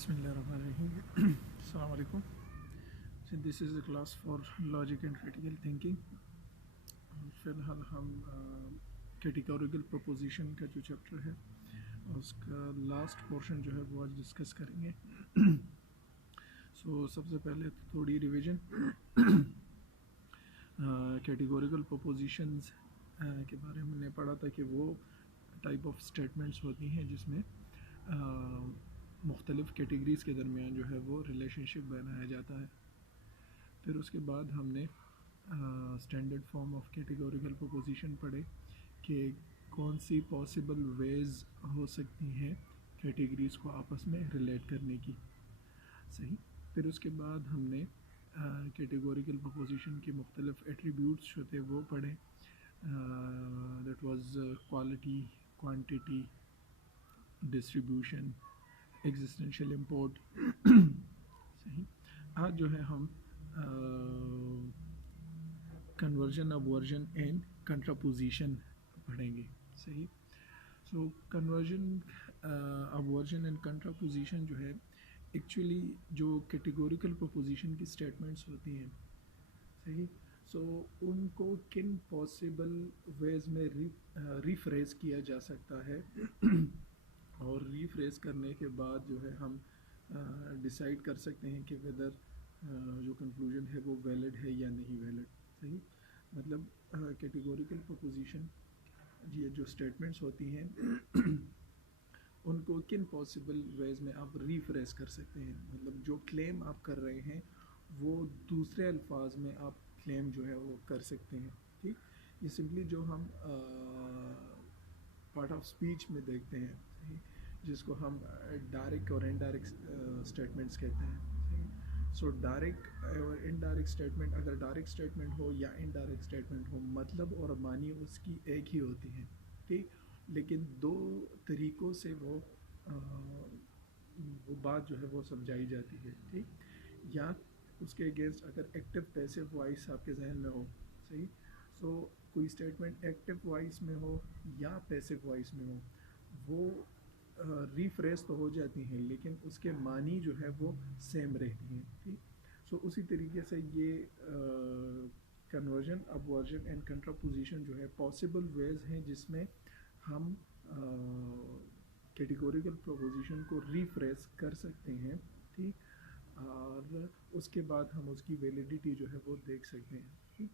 Bismillahirrahmanirrahim. Assalamu alaikum. So this is the class for logic and critical thinking. फिलहाल हम categorical proposition का जो chapter है उसका लास्ट पोर्शन जो है वो आज डिस्कस करेंगे. सबसे पहले तो थोड़ी रिवीजन. कैटेगोरिकल प्रोपोजिशंस के बारे में हमने पढ़ा था कि वो टाइप ऑफ स्टेटमेंट्स होती हैं जिसमें मुख्तलिफ़ कैटेगरीज़ के दरमियान जो है वो रिलेशनशिप बनाया जाता है. फिर उसके बाद हमने standard form of categorical proposition पढ़े कि कौन सी पॉसिबल वेज़ हो सकती हैं कैटेगरीज़ को आपस में रिलेट करने की. सही. फिर उसके बाद हमने कैटेगोरिकल प्रोपोजिशन के मुख्तलिफ़ एट्रीब्यूट्स जो थे वो पढ़े. That was quality, quantity, distribution, existential import. सही. आज जो है हम कन्वर्जन, अबवर्जन एंड कंट्रापोजिशन पढ़ेंगे. सही. कन्वर्जन, अबवर्जन एंड कंट्रापोजिशन जो है एक्चुअली जो कैटेगोरिकल प्रोपोजिशन की स्टेटमेंट्स होती हैं. सही. उनको किन पॉसिबल वेज में रीफ्रेज किया जा सकता है और रीफ्रेज करने के बाद जो है हम डिसाइड कर सकते हैं कि वेदर जो कंक्लूजन है वो वैलिड है या नहीं वैलिड. सही. मतलब कैटेगोरिकल प्रोपोजिशन ये जो स्टेटमेंट्स होती हैं उनको किन पॉसिबल वेज में आप रीफ्रेज कर सकते हैं. मतलब जो क्लेम आप कर रहे हैं वो दूसरे अल्फाज में आप क्लेम जो है वो कर सकते हैं. ठीक. ये सिंपली जो हम पार्ट ऑफ स्पीच में देखते हैं. सही. जिसको हम डायरेक्ट और इनडायरेक्ट स्टेटमेंट्स कहते हैं. सही. डायरेक्ट और इनडायरेक्ट स्टेटमेंट, अगर डायरेक्ट स्टेटमेंट हो या इनडायरेक्ट स्टेटमेंट हो, मतलब और मानी उसकी एक ही होती है. ठीक. लेकिन दो तरीक़ों से वो बात जो है वो समझाई जाती है. ठीक. या उसके अगेंस्ट अगर एक्टिव पैसिव वॉइस आपके जहन में हो. सही. कोई स्टेटमेंट एक्टिव वॉइस में हो या पैसिव वॉइस में हो, वो रीफ्रेश तो हो जाती हैं लेकिन उसके मानी जो है वो सेम रहती हैं. ठीक. उसी तरीके से ये कन्वर्जन, अबवर्जन एंड कंट्रापोजिशन जो है पॉसिबल वेज हैं जिसमें हम कैटेगोरिकल प्रोपोजिशन को रीफ्रेश कर सकते हैं. ठीक. और उसके बाद हम उसकी वैलिडिटी जो है वो देख सकते हैं. ठीक.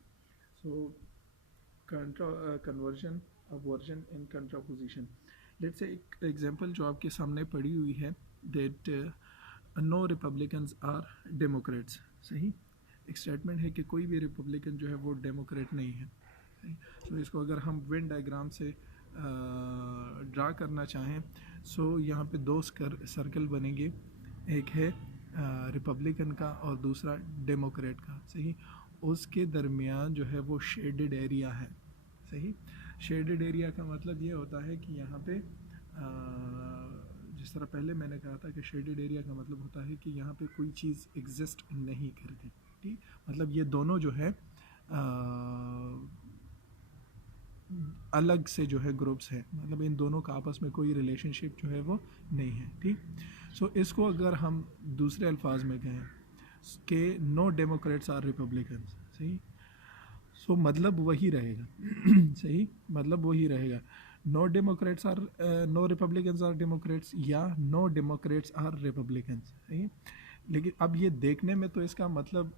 Conversion, obversion and contraposition. Let's say एक एग्जांपल जो आपके सामने पड़ी हुई है, that no Republicans are Democrats. सही. एक स्टेटमेंट है कि कोई भी रिपब्लिकन जो है वो डेमोक्रेट नहीं है. सही. इसको अगर हम वेन डायग्राम से ड्रा करना चाहें यहाँ पे दो सर्कल बनेंगे. एक है रिपब्लिकन का और दूसरा डेमोक्रेट का. सही. उसके दरमियान जो है वो शेडेड एरिया है. सही. शेडेड एरिया का मतलब ये होता है कि यहाँ पे जिस तरह पहले मैंने कहा था कि शेडेड एरिया का मतलब होता है कि यहाँ पे कोई चीज़ एग्जिस्ट नहीं करती. ठीक. मतलब ये दोनों जो है अलग से जो है ग्रुप्स है. मतलब इन दोनों का आपस में कोई रिलेशनशिप जो है वो नहीं है. ठीक. इसको अगर हम दूसरे अल्फाज में कहें कि नो डेमोक्रेट्स आर रिपब्लिकन्स. सही. मतलब वही रहेगा. सही. मतलब वही रहेगा. No Democrats are, no Republicans are Democrats या नो डेमोक्रेट्स आर रिपब्लिकन्स. सही. लेकिन अब ये देखने में तो इसका मतलब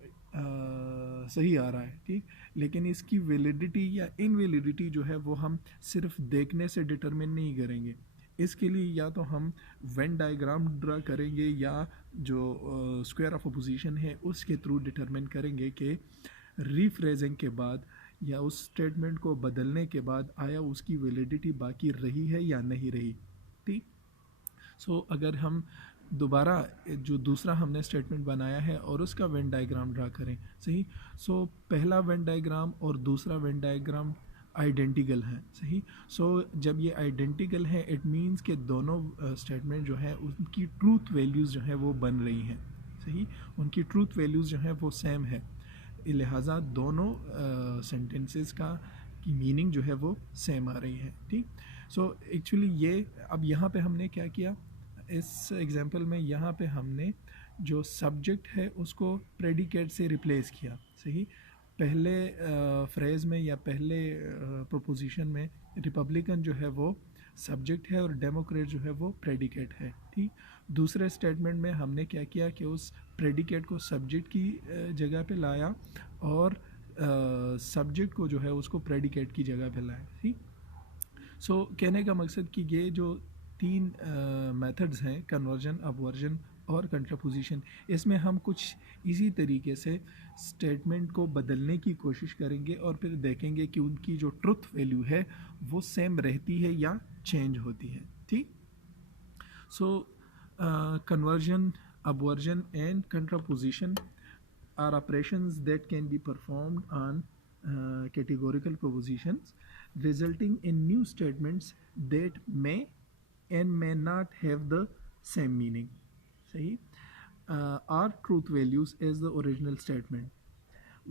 सही आ रहा है. ठीक. लेकिन इसकी वैलिडिटी या इनवैलिडिटी जो है वो हम सिर्फ देखने से डिटरमिन नहीं करेंगे. इसके लिए या तो हम वेन डायग्राम ड्रा करेंगे या जो स्क्वायर ऑफ अपोजिशन है उसके थ्रू डिटरमिन करेंगे कि रीफ्रेजिंग के बाद या उस स्टेटमेंट को बदलने के बाद आया उसकी वैलिडिटी बाकी रही है या नहीं रही. ठीक. अगर हम दोबारा जो दूसरा हमने स्टेटमेंट बनाया है और उसका वेन डायग्राम ड्रा करें. सही. पहला वेन डायग्राम और दूसरा वेन डायग्राम आइडेंटिकल हैं. सही. जब ये आइडेंटिकल है इट मीन्स कि दोनों स्टेटमेंट जो है उनकी ट्रूथ वैल्यूज़ जो है वो बन रही हैं. सही. उनकी ट्रूथ वैल्यूज़ जो है वो सेम है. लिहाजा दोनों सेंटेंसेस का की मीनिंग जो है वो सेम आ रही है. ठीक. एक्चुअली ये अब यहाँ पे हमने क्या किया, इस एग्जांपल में यहाँ पे हमने जो सब्जेक्ट है उसको प्रेडिकेट से रिप्लेस किया, सही। पहले फ्रेज़ में या पहले प्रोपोजिशन में रिपब्लिकन जो है वो सब्जेक्ट है और डेमोक्रेट जो है वो प्रेडिकेट है, ठीक। दूसरे स्टेटमेंट में हमने क्या किया कि उस प्रेडिकेट को सब्जेक्ट की जगह पे लाया और सब्जेक्ट को जो है उसको प्रेडिकेट की जगह पे लाया, ठीक। सो कहने का मकसद कि ये जो तीन मेथड्स हैं, कन्वर्जन, अपवर्जन और कंट्रापोजिशन, इसमें हम कुछ इसी तरीके से स्टेटमेंट को बदलने की कोशिश करेंगे और फिर देखेंगे कि उनकी जो ट्रुथ वैल्यू है वो सेम रहती है या चेंज होती है, ठीक। सो conversion, upversion and contraposition are operations that can be performed on categorical propositions, resulting in new statements that may and may not have the same meaning, सही। are truth values as the original statement.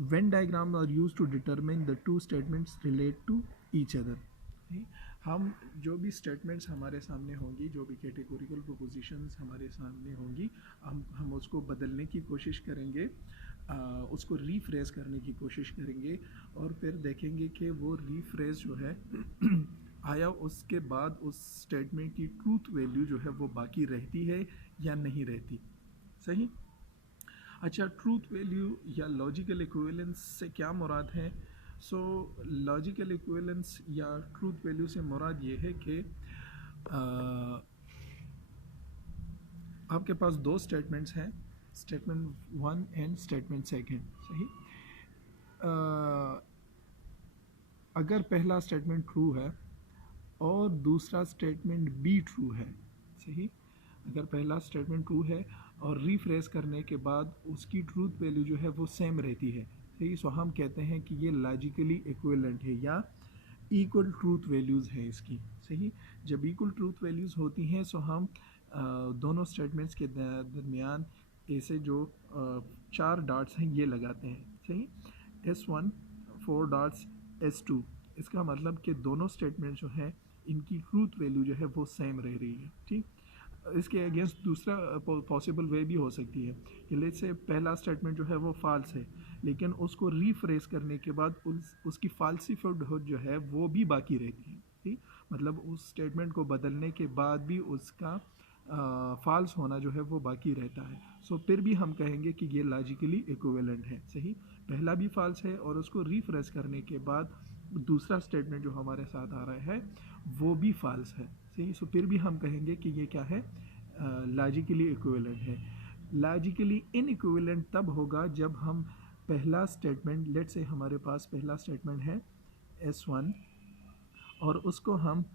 Venn diagrams are used to determine the two statements relate to each other, सही। हम जो भी statements हमारे सामने होंगी, जो भी कैटेगोरिकल प्रोपोजिशंस हमारे सामने होंगी, हम उसको बदलने की कोशिश करेंगे, उसको रीफ्रेज करने की कोशिश करेंगे और फिर देखेंगे कि वो रीफ्रेज जो है आया उसके बाद उस स्टेटमेंट की ट्रूथ वैल्यू जो है वो बाकी रहती है या नहीं रहती, सही। अच्छा, ट्रूथ वैल्यू या लॉजिकल इक्विवेलेंस से क्या मुराद है? सो लॉजिकल इक्विवेलेंस या ट्रूथ वैल्यू से मुराद ये है कि आपके पास दो स्टेटमेंट्स हैं, statement one and statement second, सही। अगर पहला स्टेटमेंट ट्रू है और दूसरा स्टेटमेंट भी ट्रू है, सही। अगर पहला स्टेटमेंट ट्रू है और रीफ्रेज करने के बाद उसकी ट्रूथ वैल्यू जो है वो सेम रहती है, सही। सो हम कहते हैं कि ये लॉजिकली इक्विवेलेंट है या इक्वल ट्रूथ वैल्यूज़ है इसकी, सही। जब इक्वल ट्रूथ वैल्यूज़ होती हैं सो हम दोनों स्टेटमेंट्स के दरमियान ऐसे जो चार डॉट्स हैं ये लगाते हैं, सही। S1 4 डॉट्स S2, इसका मतलब कि दोनों स्टेटमेंट जो हैं इनकी ट्रूथ वैल्यू जो है वो सेम रह रही है, ठीक। इसके अगेंस्ट दूसरा पॉसिबल वे भी हो सकती है कि लेट्स से पहला स्टेटमेंट जो है वो फॉल्स है, लेकिन उसको रीफ्रेज करने के बाद उसकी फाल्सिफाइड जो है वो भी बाकी रहती है, ठीक। मतलब उस स्टेटमेंट को बदलने के बाद भी उसका फॉल्स होना जो है वो बाकी रहता है। सो फिर भी हम कहेंगे कि ये लॉजिकली इक्विवेलेंट है, सही। पहला भी फॉल्स है और उसको रीफ्रेश करने के बाद दूसरा स्टेटमेंट जो हमारे साथ आ रहा है वो भी फॉल्स है, सही। सो फिर भी हम कहेंगे कि ये क्या है, लॉजिकली इक्विवेलेंट है। लॉजिकली इनइक्विवेलेंट तब होगा जब हम पहला स्टेटमेंट, लेट्स से हमारे पास पहला स्टेटमेंट है S1 और उसको हम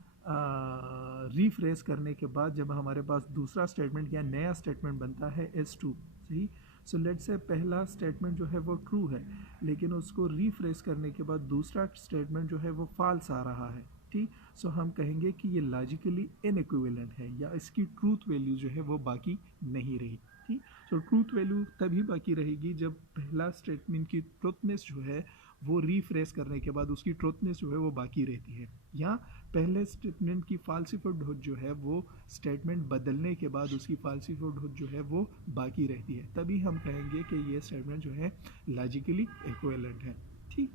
रीफ्रेश करने के बाद जब हमारे पास दूसरा स्टेटमेंट या नया स्टेटमेंट बनता है S2, सही। सो लेट्स से पहला स्टेटमेंट जो है वो ट्रू है, लेकिन उसको रीफ्रेश करने के बाद दूसरा स्टेटमेंट जो है वो फॉल्स आ रहा है, ठीक। सो हम कहेंगे कि ये लॉजिकली इनइक्विवेलेंट है या इसकी ट्रूथ वैल्यू जो है वो बाकी नहीं रही, ठीक। सो ट्रूथ वैल्यू तभी बाकी रहेगी जब पहला स्टेटमेंट की ट्रूथनेस जो है वो रीफ्रेश करने के बाद उसकी ट्रूथनेस जो है वो बाकी रहती है, या पहले स्टेटमेंट की फाल्सिफाइड जो है वो स्टेटमेंट बदलने के बाद उसकी फाल्सिफाइड जो है वो बाकी रहती है, तभी हम कहेंगे कि ये स्टेटमेंट जो है लॉजिकली इक्विवेलेंट है, ठीक।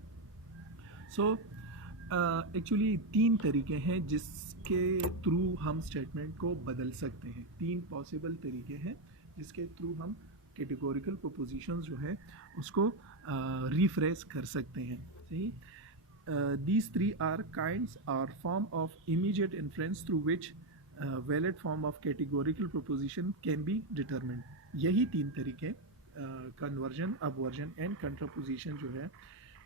सो एक्चुअली तीन तरीके हैं जिसके थ्रू हम स्टेटमेंट को बदल सकते हैं, तीन पॉसिबल तरीके हैं जिसके थ्रू हम कैटेगोरिकल प्रोपोजिशंस जो है उसको रीफ्रेश कर सकते हैं, सही। These three are kinds or form of immediate inference through which valid form of categorical proposition can be determined. यही तीन तरीके कन्वर्जन, अपवर्जन एंड कंट्रापोजिशन जो है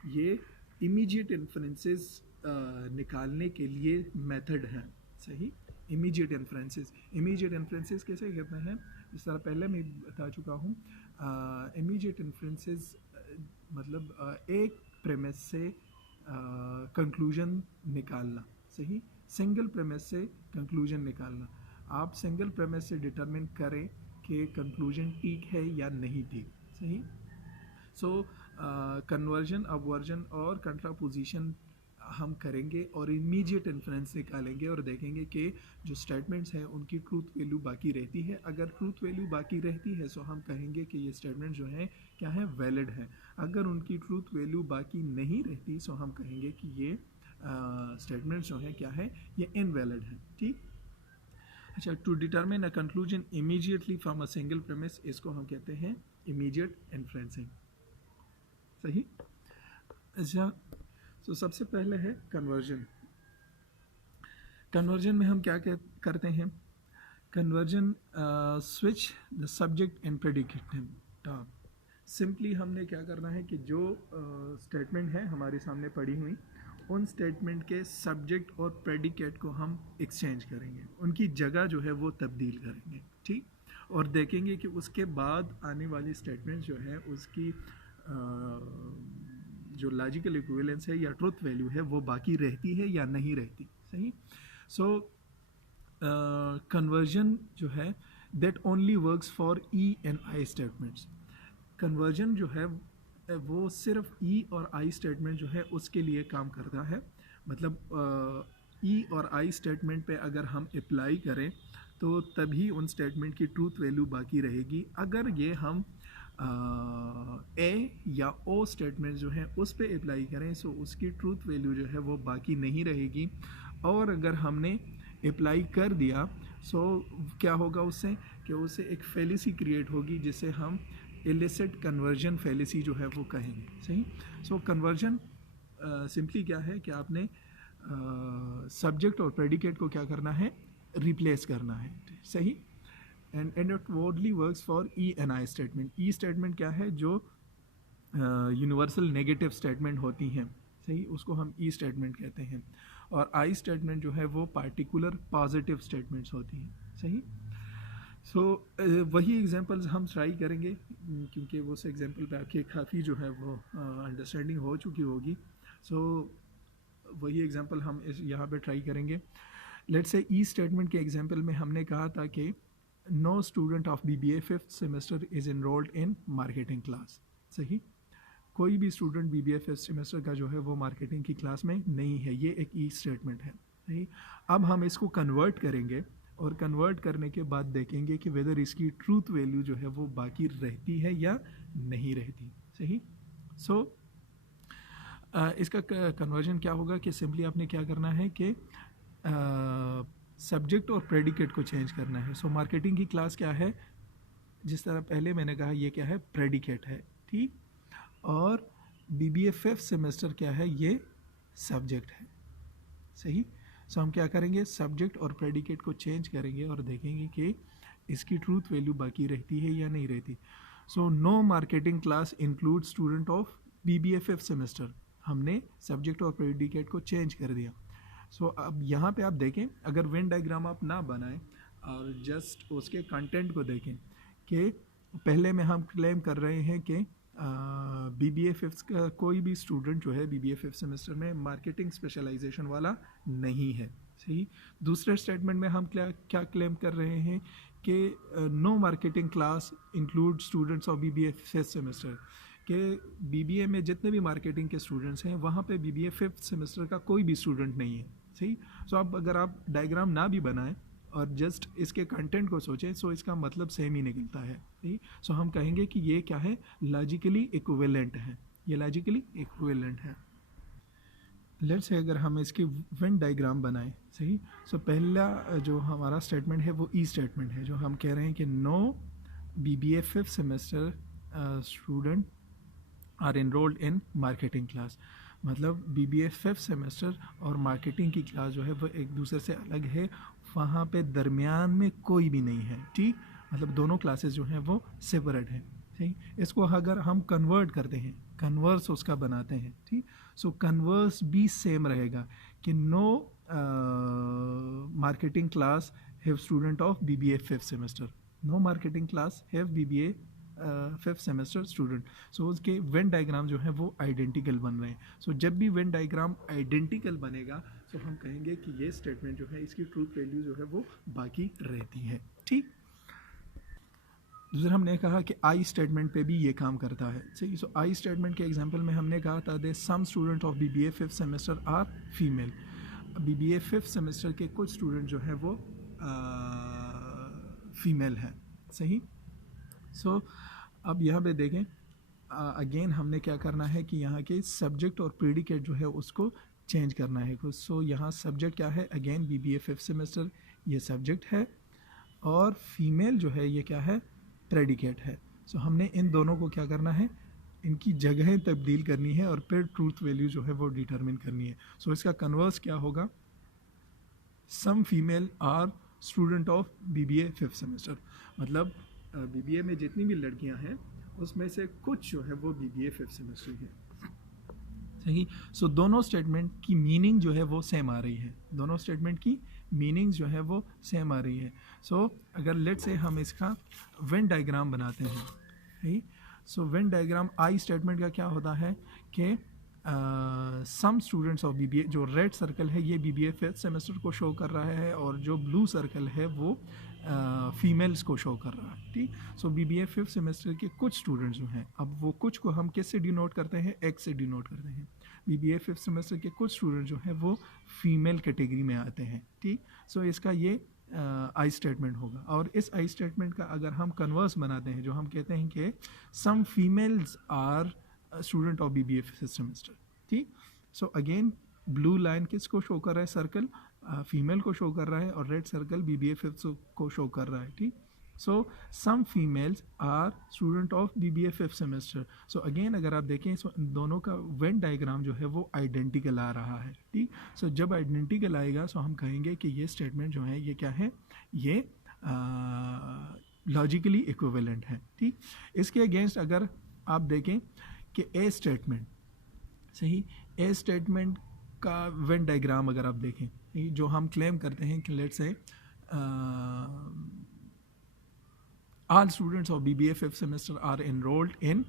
ये इमीडिएट इन्फ्रेंसेस निकालने के लिए मेथड है, सही। इमीडिएट इन्फ्रेंसेस कैसे कहते हैं, इस तरह पहले मैं बता चुका हूँ। इमीडिएट इन्फ्रेंसेस मतलब एक प्रेमिस से कंक्लूजन निकालना, सही। सिंगल प्रेमिस से कंक्लूजन निकालना, आप सिंगल प्रेमिस से डिटरमिन करें कि कंक्लूजन ठीक है या नहीं ठीक, सही। सो कन्वर्जन, अपवर्जन और कंट्रापोजिशन हम करेंगे और इमीडिएट इन्फ्रेंस निकालेंगे और देखेंगे कि जो स्टेटमेंट्स हैं उनकी ट्रूथ वैल्यू बाकी रहती है। अगर ट्रूथ वैल्यू बाकी रहती है तो हम कहेंगे कि ये स्टेटमेंट जो है क्या है, वैलिड है। अगर उनकी ट्रूथ वैल्यू बाकी नहीं रहती तो हम कहेंगे कि ये स्टेटमेंट जो है क्या है, ये इनवैलिड है। ठीक। अच्छा, to determine a conclusion immediately from a single premise, इसको हम कहते हैं इमीडिएट इन्फ्रेंसिंग। सही। अच्छा, तो सबसे पहले है कन्वर्जन। कन्वर्जन में हम क्या करते हैं, conversion switch the subject and predicate term. Simply हमने क्या करना है कि जो स्टेटमेंट है हमारे सामने पड़ी हुई, उन स्टेटमेंट के सब्जेक्ट और प्रेडिकेट को हम एक्सचेंज करेंगे, उनकी जगह जो है वो तब्दील करेंगे। ठीक। और देखेंगे कि उसके बाद आने वाली स्टेटमेंट जो है उसकी जो लॉजिकल इक्विवेलेंस है या ट्रुथ वैल्यू है वो बाकी रहती है या नहीं रहती। सही। सो कन्वर्जन जो है that only works for E and I statements. Conversion जो है वो सिर्फ ई और आई स्टेटमेंट जो है उसके लिए काम करता है। मतलब ई और आई स्टेटमेंट पे अगर हम अप्लाई करें तो तभी उन स्टेटमेंट की ट्रूथ वैल्यू बाकी रहेगी। अगर ये हम ए या ओ स्टेटमेंट जो है उस पे अप्लाई करें तो उसकी ट्रूथ वैल्यू जो है वो बाकी नहीं रहेगी। और अगर हमने अप्लाई कर दिया सो क्या होगा उससे, कि उससे एक फैलेसी क्रिएट होगी जिसे हम इलिसिट कन्वर्जन फैलेसी जो है वो कहेंगे। सही। सो कन्वर्जन सिंपली क्या है कि आपने सब्जेक्ट और प्रेडिकेट को क्या करना है, रिप्लेस करना है। सही। एंड इट वोडली works for E and I statement. E statement क्या है, जो यूनिवर्सल नेगेटिव स्टेटमेंट होती हैं। सही, उसको हम ई स्टेटमेंट कहते हैं। और आई स्टेटमेंट जो है वो पार्टिकुलर पॉजिटिव स्टेटमेंट्स होती हैं। सही। सो वही एग्जांपल्स हम ट्राई करेंगे क्योंकि वो उस एग्जांपल पे आपके काफ़ी जो है वो अंडरस्टैंडिंग हो चुकी होगी। सो वही एग्जांपल हम इस यहाँ पे ट्राई करेंगे। लेट्स से ई स्टेटमेंट के एग्जांपल में हमने कहा था कि no student of BBA 5th semester is enrolled in marketing class. सही। कोई भी स्टूडेंट बीबीए 5th सेमेस्टर का जो है वो मार्केटिंग की क्लास में नहीं है। ये एक ई स्टेटमेंट है। सही। अब हम इसको कन्वर्ट करेंगे और कन्वर्ट करने के बाद देखेंगे कि वेदर इसकी ट्रूथ वैल्यू जो है वो बाकी रहती है या नहीं रहती। सही। सो इसका कन्वर्जन क्या होगा कि सिंपली आपने क्या करना है कि सब्जेक्ट और प्रेडिकेट को चेंज करना है। सो मार्केटिंग की क्लास क्या है, जिस तरह पहले मैंने कहा ये क्या है, प्रेडिकेट है। ठीक। और बीबीए 5th सेमेस्टर क्या है, ये सब्जेक्ट है। सही। सो हम क्या करेंगे, सब्जेक्ट और प्रेडिकेट को चेंज करेंगे और देखेंगे कि इसकी ट्रूथ वैल्यू बाकी रहती है या नहीं रहती। So no marketing class include student of BBA 5th semester. हमने सब्जेक्ट और प्रेडिकेट को चेंज कर दिया। सो अब यहाँ पे आप देखें, अगर वेन डायग्राम आप ना बनाएं और जस्ट उसके कंटेंट को देखें कि पहले में हम क्लेम कर रहे हैं कि बीबीए 5th का कोई भी स्टूडेंट जो है बीबीए 5th सेमेस्टर में मार्केटिंग स्पेशलाइजेशन वाला नहीं है। सही। दूसरे स्टेटमेंट में हम क्या क्लेम कर रहे हैं कि no marketing class include students of BBA 5th semester, कि बीबीए में जितने भी मार्केटिंग के स्टूडेंट्स हैं वहाँ पे बीबीए 5th सेमेस्टर का कोई भी स्टूडेंट नहीं है। सही। सो अब अगर आप डायग्राम ना भी बनाएं और जस्ट इसके कंटेंट को सोचें सो इसका मतलब सेम ही निकलता है। सही। सो हम कहेंगे कि ये क्या है, लॉजिकली इक्विवेलेंट है। ये लॉजिकली इक्विवेलेंट है। लेट्स से अगर हम इसकी वेन डायग्राम बनाएं। सही। सो पहला जो हमारा स्टेटमेंट है वो ई स्टेटमेंट है, जो हम कह रहे हैं कि no BBA 5th semester student are enrolled in marketing class. मतलब बीबीए 5th सेमेस्टर और मार्केटिंग की क्लास जो है वो एक दूसरे से अलग है, वहाँ पे दरमियान में कोई भी नहीं है। ठीक। मतलब दोनों क्लासेस जो हैं वो सेपरेट हैं। ठीक। इसको अगर हम कन्वर्ट करते हैं, कन्वर्स उसका बनाते हैं। ठीक। सो कन्वर्स भी सेम रहेगा कि no marketing class have student of BBA 5th semester. No marketing class have BBA 5th semester student. So उसके वेन डायग्राम जो है वो आइडेंटिकल बन रहे हैं। सो जब भी वेन डायग्राम आइडेंटिकल बनेगा तो हम कहेंगे कि ये स्टेटमेंट जो है इसकी ट्रूथ वैल्यू जो है वो बाकी रहती है। ठीक। दूसरा हमने कहा कि आई स्टेटमेंट पे भी ये काम करता है, सही। सो आई स्टेटमेंट के एग्जांपल में हमने कहा था they some student of BBA fifth semester are female. BBA fifth semester के कुछ स्टूडेंट जो है वो फीमेल हैं, सही। सो अब यहाँ पे देखें अगेन हमने क्या करना है कि यहाँ के सब्जेक्ट और प्रेडिकेट जो है उसको चेंज करना है। सो यहाँ सब्जेक्ट क्या है, अगेन बीबीए फिफ्थ सेमेस्टर ये सब्जेक्ट है, और फीमेल जो है ये क्या है, प्रेडिकेट है। सो हमने इन दोनों को क्या करना है, इनकी जगहें तब्दील करनी है और फिर ट्रूथ वैल्यू जो है वो डिटरमिन करनी है। सो इसका कन्वर्स क्या होगा, some female are student of BBA fifth semester, मतलब बीबीए में जितनी भी लड़कियां हैं उसमें से कुछ जो है वो बीबीए फिफ्थ सेमेस्टर की है, सही। सो दोनों स्टेटमेंट की मीनिंग जो है वो सेम आ रही है, दोनों स्टेटमेंट की मीनिंग जो है वो सेम आ रही है। सो अगर लेट से हम इसका वेन डायग्राम बनाते हैं, सही। So Venn diagram I statement का क्या होता है कि सम स्टूडेंट्स ऑफ बीबीए, जो रेड सर्कल है ये बीबीए फिफ्थ सेमेस्टर को शो कर रहा है, और जो ब्लू सर्कल है वो फीमेल्स को शो कर रहा है, ठीक। सो बीबीए फिफ्थ सेमेस्टर के कुछ स्टूडेंट्स जो हैं, अब वो कुछ को हम किससे डिनोट करते हैं, एक्स से डिनोट करते हैं। बीबीए फिफ्थ सेमेस्टर के कुछ स्टूडेंट जो हैं वो फीमेल कैटेगरी में आते हैं, ठीक। सो इसका ये आई स्टेटमेंट होगा, और इस आई स्टेटमेंट का अगर हम कन्वर्स बनाते हैं, जो हम कहते हैं कि some females are student of BBA fifth semester, ठीक। सो अगेन ब्लू लाइन किसको शो कर रहा है, सर्कल फीमेल को शो कर रहा है, और रेड सर्कल बीबीए फिफ्थ को शो कर रहा है, ठीक। So some females are student of BBA fifth semester. So again अगर आप देखें so, दोनों का वेन डायग्राम जो है वो आइडेंटिकल आ रहा है, ठीक। सो जब आइडेंटिकल आएगा सो हम कहेंगे कि ये स्टेटमेंट जो है ये क्या है, ये लॉजिकली इक्विवेलेंट है, ठीक। इसके अगेंस्ट अगर आप देखें कि ए स्टेटमेंट, सही, ए स्टेटमेंट का वेन डायग्राम अगर आप देखें, जो हम क्लेम करते हैं कि let's say all students of BBA fifth semester are enrolled in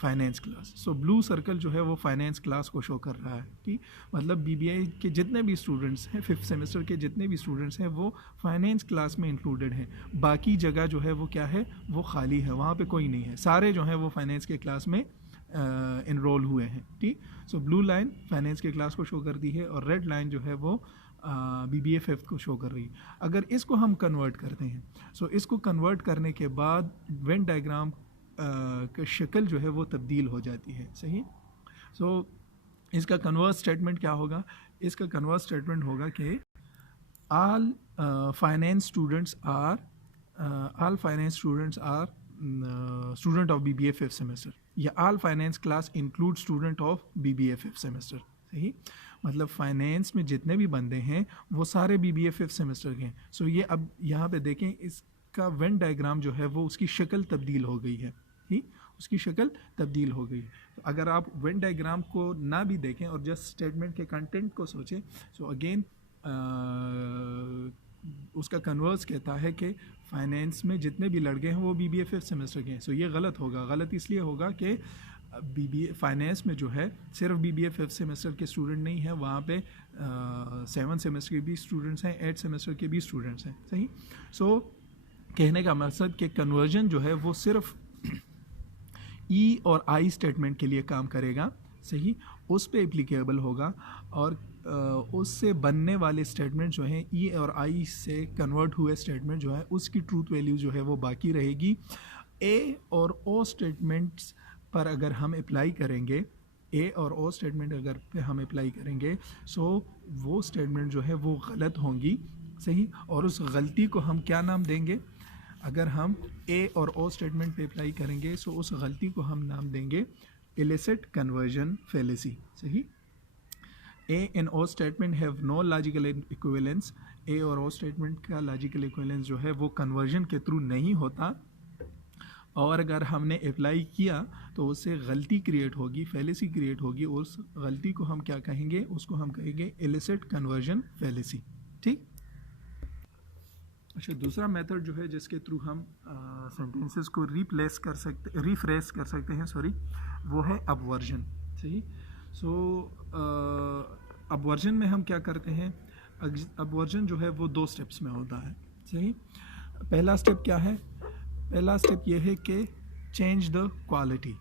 finance class. So blue circle जो है वो फाइनेंस क्लास को शो कर रहा है, ठीक। मतलब बीबीए के जितने भी स्टूडेंट्स हैं, फिफ्थ सेमेस्टर के जितने भी स्टूडेंट्स हैं वो फाइनेंस क्लास में इंक्लूडेड हैं, बाकी जगह जो है वो क्या है, वो खाली है, वहाँ पे कोई नहीं है, सारे जो हैं वो फाइनेंस के क्लास में इनरोल हुए हैं, ठीक। सो ब्लू लाइन फाइनेंस के क्लास को शो करती है, और रेड लाइन जो है वो बीबीए फिफ्थ को शो कर रही है। अगर इसको हम कन्वर्ट करते हैं, सो इसको कन्वर्ट करने के बाद वेन डायग्राम का शक्ल जो है वो तब्दील हो जाती है, सही। सो इसका कन्वर्स स्टेटमेंट क्या होगा, इसका कन्वर्स स्टेटमेंट होगा कि all finance students are student of BBA fifth semester, या all finance class include student of BBA fifth semester, सही। मतलब फाइनेंस में जितने भी बंदे हैं वो सारे BBA फिफ्थ सेमेस्टर के हैं। सो ये अब यहाँ पे देखें इसका वेन डायग्राम जो है वो उसकी शक्ल तब्दील हो गई है, ठीक, उसकी शक्ल तब्दील हो गई है। तो अगर आप वेन डायग्राम को ना भी देखें और जस्ट स्टेटमेंट के कंटेंट को सोचें, सो अगेन उसका कन्वर्स कहता है कि फाइनेंस में जितने भी लड़के हैं वो BBA फिफ्थ सेमेस्टर के हैं। सो ये गलत होगा, गलत इसलिए होगा कि BBA फाइनेंस में जो है सिर्फ BBA फिफ्थ सेमेस्टर के स्टूडेंट नहीं हैं, वहाँ पे 7 सेमेस्टर के भी स्टूडेंट्स हैं, 8 सेमेस्टर के भी स्टूडेंट्स हैं, सही। सो कहने का मकसद कि कन्वर्जन जो है वो सिर्फ ई और आई स्टेटमेंट के लिए काम करेगा, सही, उस पे एप्लीकेबल होगा, और उससे बनने वाले स्टेटमेंट जो हैं ई और आई से कन्वर्ट हुए स्टेटमेंट जो है उसकी ट्रूथ वैल्यू जो है वो बाकी रहेगी। ए और ओ स्टेटमेंट्स पर अगर हम अप्लाई करेंगे, ए और ओ स्टेटमेंट अगर पे हम अप्लाई करेंगे, सो वो स्टेटमेंट जो है वो गलत होंगी, सही, और उस गलती को हम क्या नाम देंगे, अगर हम ए और ओ स्टेटमेंट पे अप्लाई करेंगे सो उस गलती को हम नाम देंगे इलिसिट कन्वर्जन फैलेसी, सही। A and O statement have no logical equivalence, A और ओ स्टेटमेंट का लॉजिकल इक्विवेलेंस जो है वो कन्वर्जन के थ्रू नहीं होता, और अगर हमने अप्लाई किया तो उससे गलती क्रिएट होगी, फैलेसी क्रिएट होगी, और उस गलती को हम क्या कहेंगे, उसको हम कहेंगे इलिसिट कन्वर्जन फैलेसी, ठीक। अच्छा, दूसरा मेथड जो है जिसके थ्रू हम सेंटेंसेस को रिफ्रेश कर सकते हैं, सॉरी, वो है अपवर्जन, सही। सो अपवर्जन में हम क्या करते हैं, अपवर्जन जो है वो 2 स्टेप्स में होता है, सही। पहला स्टेप क्या है, पहला स्टेप ये है कि चेंज द क्वालिटी।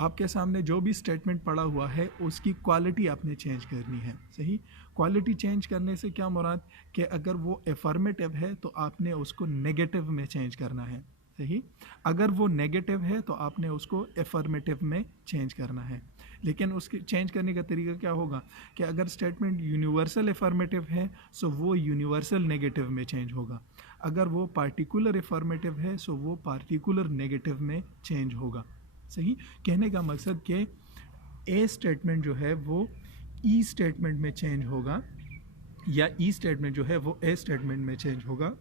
आपके सामने जो भी स्टेटमेंट पड़ा हुआ है उसकी क्वालिटी आपने चेंज करनी है। सही, क्वालिटी चेंज करने से क्या मुराद कि अगर वो एफर्मेटिव है तो आपने उसको नेगेटिव में चेंज करना है। सही, अगर वो नेगेटिव है तो आपने उसको एफर्मेटिव में चेंज करना है। लेकिन उसके चेंज करने का तरीका क्या होगा कि अगर स्टेटमेंट यूनिवर्सल एफर्मेटिव है सो वो यूनिवर्सल नेगेटिव में चेंज होगा, अगर वो पार्टिकुलर एफर्मेटिव है सो वो पार्टिकुलर नेगेटिव में चेंज होगा। सही, कहने का मकसद कि ए स्टेटमेंट जो है वो ई स्टेटमेंट में चेंज होगा या ई स्टेटमेंट जो है वो ए स्टेटमेंट में चेंज होगा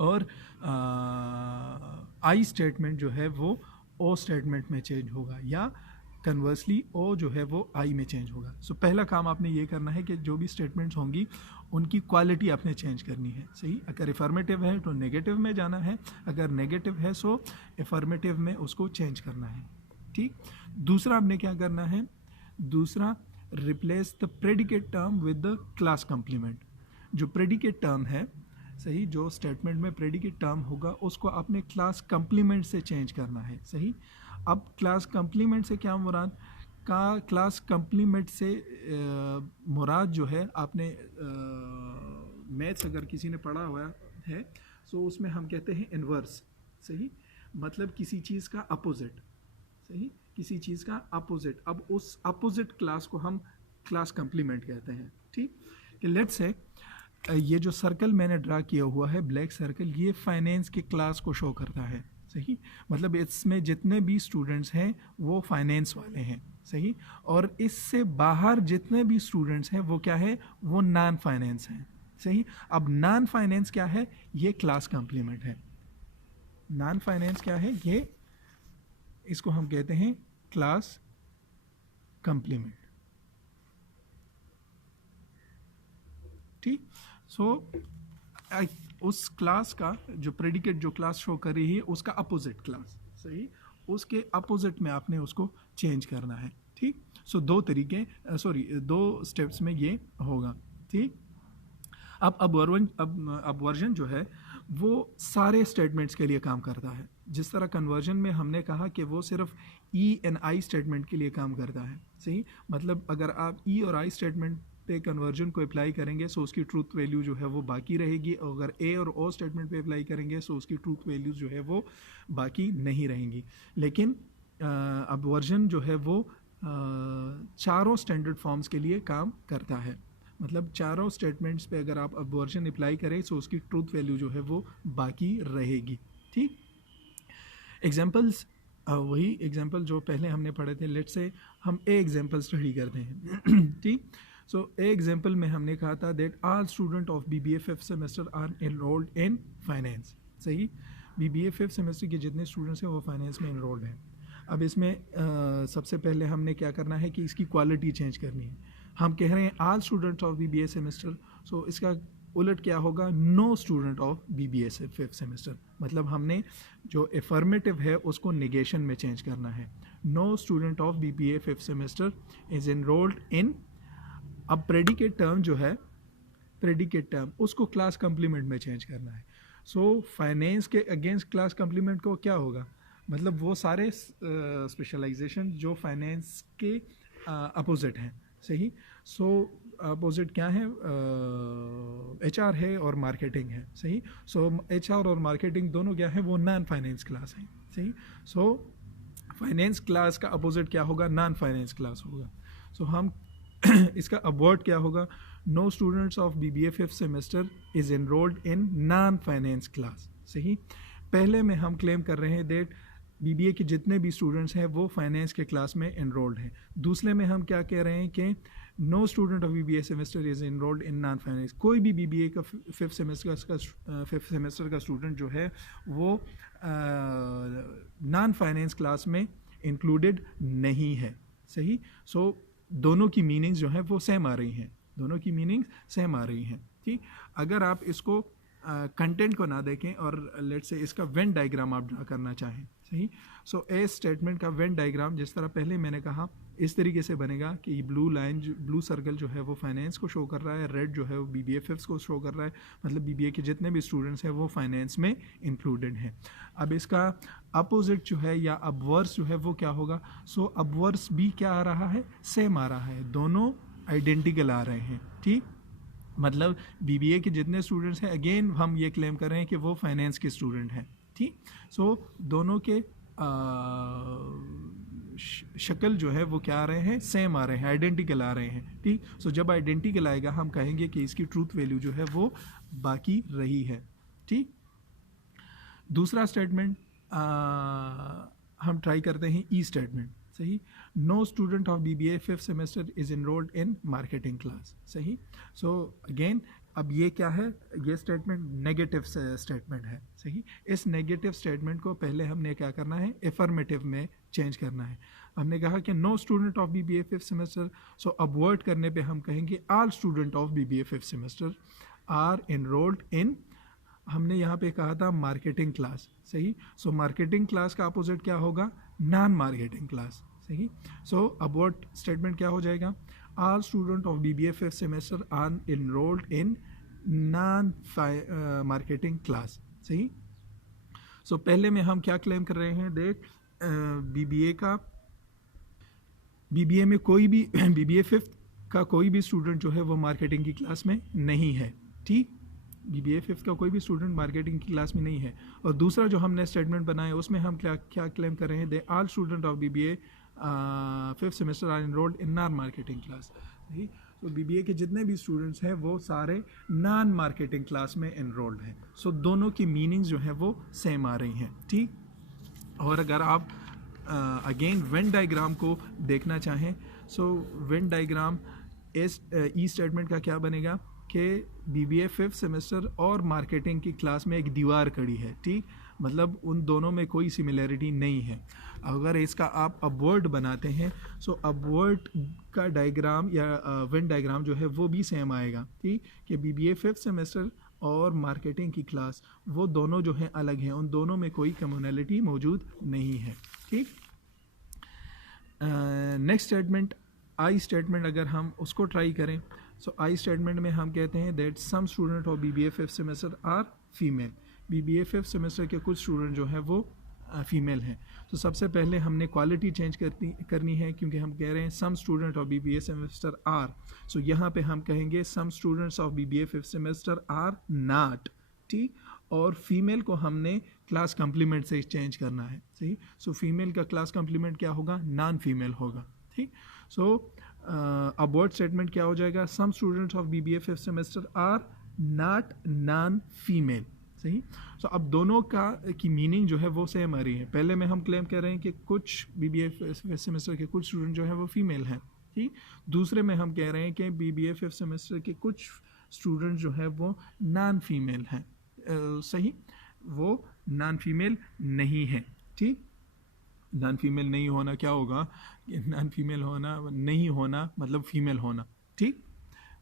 और आई स्टेटमेंट जो है वो ओ स्टेटमेंट में चेंज होगा या कन्वर्सली ओ जो है वो आई में चेंज होगा। सो पहला काम आपने ये करना है कि जो भी स्टेटमेंट्स होंगी उनकी क्वालिटी आपने चेंज करनी है। सही, अगर एफर्मेटिव है तो नेगेटिव में जाना है, अगर नेगेटिव है सो एफर्मेटिव में उसको चेंज करना है। ठीक, दूसरा आपने क्या करना है, दूसरा replace the predicate term with the class complement. जो प्रेडिकेट टर्म है, सही, जो स्टेटमेंट में प्रेडिकेट टर्म होगा उसको आपने क्लास कम्प्लीमेंट से चेंज करना है। सही, अब क्लास कम्प्लीमेंट से क्या मुराद, का क्लास कम्प्लीमेंट से मुराद जो है आपने मैथ्स अगर किसी ने पढ़ा हुआ है तो उसमें हम कहते हैं इन्वर्स। सही, मतलब किसी चीज़ का अपोजिट। सही, किसी चीज़ का अपोजिट। अब उस अपोजिट क्लास को हम क्लास कम्प्लीमेंट कहते हैं। ठीक, कि लेट्स से ये जो सर्कल मैंने ड्रा किया हुआ है, ब्लैक सर्कल, ये फाइनेंस के क्लास को शो करता है। सही, मतलब इसमें जितने भी स्टूडेंट्स हैं वो फाइनेंस वाले हैं। सही, और इससे बाहर जितने भी स्टूडेंट्स हैं वो क्या है, वो नॉन फाइनेंस हैं। सही, अब नॉन फाइनेंस क्या है, ये क्लास कम्प्लीमेंट है। नॉन फाइनेंस क्या है, ये इसको हम कहते हैं क्लास कम्प्लीमेंट। ठीक, सो उस क्लास का जो प्रेडिकेट जो क्लास शो कर रही है उसका अपोजिट क्लास, सही, उसके अपोजिट में आपने उसको चेंज करना है। ठीक, सो दो तरीके, दो स्टेप्स में ये होगा। ठीक, अब वर्जन जो है वो सारे स्टेटमेंट्स के लिए काम करता है। जिस तरह कन्वर्जन में हमने कहा कि वो सिर्फ ई एंड आई स्टेटमेंट के लिए काम करता है। सही, मतलब अगर आप ई और आई स्टेटमेंट पे कन्वर्जन को अप्लाई करेंगे सो उसकी ट्रूथ वैल्यू जो है वो बाकी रहेगी, और अगर ए और ओ स्टेटमेंट पे अप्लाई करेंगे सो उसकी ट्रूथ वैल्यूज जो है वो बाकी नहीं रहेंगी। लेकिन अब वर्जन जो है वो चारों स्टैंडर्ड फॉर्म्स के लिए काम करता है। मतलब चारों स्टेटमेंट्स पे अगर आप अब वर्जन अप्लाई करें सो उसकी ट्रूथ वैल्यू जो है वो बाकी रहेगी। ठीक, एग्जाम्पल्स, वही एग्जाम्पल जो पहले हमने पढ़े थे। लेट्स से हम ए एग्जाम्पल स्टडी करते हैं। ठीक, सो ए एग्जाम्पल में हमने कहा था that all student of BBA 5th semester are enrolled in finance. सही, BBA 5th सेमेस्टर के जितने स्टूडेंट्स हैं वो फाइनेंस में एनरोल्ड हैं। अब इसमें सबसे पहले हमने क्या करना है कि इसकी क्वालिटी चेंज करनी है। हम कह रहे हैं all students of BBA semester, so इसका उलट क्या होगा, no student of BBA 5th semester. मतलब हमने जो एफर्मेटिव है उसको निगेशन में चेंज करना है। No student of BBA 5th semester is enrolled in. अब प्रेडिकेट टर्म जो है, प्रेडिकेट टर्म उसको क्लास कम्प्लीमेंट में चेंज करना है। सो फाइनेंस के अगेंस्ट क्लास कम्प्लीमेंट को क्या होगा, मतलब वो सारे स्पेशलाइजेशन जो फाइनेंस के अपोजिट हैं। सही, सो अपोजिट क्या है, HR है और मार्केटिंग है। सही, सो HR और मार्केटिंग दोनों क्या है, वो नॉन फाइनेंस क्लास हैं। सही, सो फाइनेंस क्लास का अपोजिट क्या होगा, नॉन फाइनेंस क्लास होगा। सो हम इसका अबवर्ड क्या होगा, no students of BBA 5th semester is enrolled in non finance class. सही, पहले में हम क्लेम कर रहे हैं दैट BBA के जितने भी स्टूडेंट्स हैं वो फाइनेंस के क्लास में एनरोल्ड हैं। दूसरे में हम क्या कह रहे हैं कि no student of BBA semester is enrolled in non finance. कोई भी BBA का 5th सेमेस्टर का स्टूडेंट जो है वो नॉन फाइनेंस क्लास में इंक्लूडेड नहीं है। सही, सो दोनों की मीनिंग्स जो है वो सेम आ रही हैं, दोनों की मीनिंग्स सेम आ रही हैं। ठीक, अगर आप इसको कंटेंट को ना देखें और लेट्स से इसका वेन डायग्राम आप ड्रा करना चाहें, सही। सो ए स्टेटमेंट का वेन डायग्राम जिस तरह पहले मैंने कहा इस तरीके से बनेगा कि ब्लू लाइन, ब्लू सर्कल जो है वो फाइनेंस को शो कर रहा है, रेड जो है वो BBA को शो कर रहा है, मतलब BBA के जितने भी स्टूडेंट्स हैं वो फाइनेंस में इंक्लूडेड हैं। अब इसका अपोजिट जो है या अपवर्स जो है वो क्या होगा? सो अपवर्स भी क्या आ रहा है? सेम आ रहा है, दोनों आइडेंटिकल आ रहे हैं, ठीक। मतलब BBA के जितने स्टूडेंट्स हैं, अगेन हम ये क्लेम कर रहे हैं कि वो फाइनेंस के स्टूडेंट हैं, ठीक। सो दोनों के शक्ल जो है वो क्या आ रहे हैं? सेम आ रहे हैं, आइडेंटिकल आ रहे हैं, ठीक। सो जब आइडेंटिकल आएगा हम कहेंगे कि इसकी ट्रूथ वैल्यू जो है वो बाकी रही है, ठीक। दूसरा स्टेटमेंट हम ट्राई करते हैं ई स्टेटमेंट, सही। No student of BBA 5th semester is enrolled in marketing class, सही। सो अगेन अब ये क्या है? ये स्टेटमेंट नेगेटिव स्टेटमेंट है, सही। इस नेगेटिव स्टेटमेंट को पहले हमने क्या करना है? एफर्मेटिव में चेंज करना है। हमने कहा कि no student of BBA 5th semester, so avoid करने पे हम कहेंगे all student of BBA 5th semester are enrolled in, हमने यहाँ पे कहा था मार्केटिंग क्लास, सही। सो मार्केटिंग क्लास का अपोजिट क्या होगा? नॉन मार्केटिंग क्लास, सही। सो अबाउट स्टेटमेंट क्या हो जाएगा? All student of BBA 5th semester are enrolled in non marketing class, सही। सो पहले में हम क्या क्लेम कर रहे हैं? देख BBA में कोई भी BBA 5th का कोई भी स्टूडेंट जो है वो मार्केटिंग की क्लास में नहीं है, ठीक। BBA 5th का कोई भी स्टूडेंट मार्केटिंग की क्लास में नहीं है। और दूसरा जो हमने स्टेटमेंट बनाया उसमें हम क्या क्लेम कर रहे हैं? They all student of BBA 5th semester are enrolled in non marketing class, सही। तो BBA के जितने भी स्टूडेंट्स हैं वो सारे नॉन मार्केटिंग क्लास में इनरोल्ड हैं। सो दोनों की मीनिंग्स जो है वो सेम आ रही हैं, ठीक। और अगर आप अगेन वेन डायग्राम को देखना चाहें, सो वेन डायग्राम इस ई स्टेटमेंट का क्या बनेगा कि BBA 5th सेमेस्टर और मार्केटिंग की क्लास में एक दीवार खड़ी है, ठीक। मतलब उन दोनों में कोई सिमिलरिटी नहीं है। अगर इसका आप अपवर्ड बनाते हैं, सो अपवर्ड का डायग्राम या वेन डायग्राम जो है वो भी सेम आएगा, ठीक। कि BBA 5th सेमेस्टर और मार्केटिंग की क्लास वो दोनों जो हैं अलग हैं, उन दोनों में कोई कम्युनलिटी मौजूद नहीं है, ठीक। नेक्स्ट स्टेटमेंट आई स्टेटमेंट, अगर हम उसको ट्राई करें, सो आई स्टेटमेंट में हम कहते हैं that some student of BBA 5th semester are female. BBA 5th semester के कुछ स्टूडेंट जो हैं वो फीमेल हैं। तो सबसे पहले हमने क्वालिटी चेंज करनी है, क्योंकि हम कह रहे हैं some student of BBA semester are. So यहाँ पे हम कहेंगे some students of BBA 5th semester are not, ठीक। और फीमेल को हमने क्लास कम्प्लीमेंट से चेंज करना है, सही। सो फीमेल का क्लास कम्प्लीमेंट क्या होगा? नॉन फीमेल होगा, ठीक। सो अबॉर्ड स्टेटमेंट क्या हो जाएगा? Some students of BBA 5th semester are not non female, सही। सो अब दोनों की मीनिंग जो है वो सेम आ रही है। पहले में हम क्लेम कर रहे हैं कि कुछ BBA 5th सेमेस्टर के कुछ स्टूडेंट जो है वो फीमेल हैं, ठीक। दूसरे में हम कह रहे हैं कि BBA 5th सेमेस्टर के कुछ स्टूडेंट जो है वो नॉन फीमेल हैं, सही। वो नॉन फीमेल नहीं है, ठीक। नॉन फीमेल नहीं होना क्या होगा? नॉन फीमेल होना नहीं होना मतलब फीमेल होना, ठीक।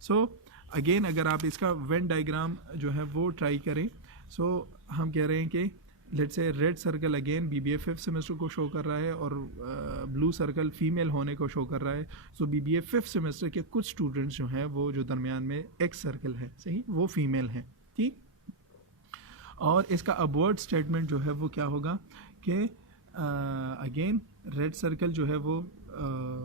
सो अगेन अगर आप इसका वेन डायग्राम जो है वो ट्राई करें, सो हम कह रहे हैं कि let's say red circle again BBA 5th semester को शो कर रहा है और ब्लू सर्कल फीमेल होने को शो कर रहा है। सो BBA 5th सेमेस्टर के कुछ स्टूडेंट्स जो हैं वो जो दरमियान में एक्स सर्कल है, सही, वो फीमेल हैं, ठीक। और इसका अबॉर्ड स्टेटमेंट जो है वो क्या होगा कि अगेन रेड सर्कल जो है वो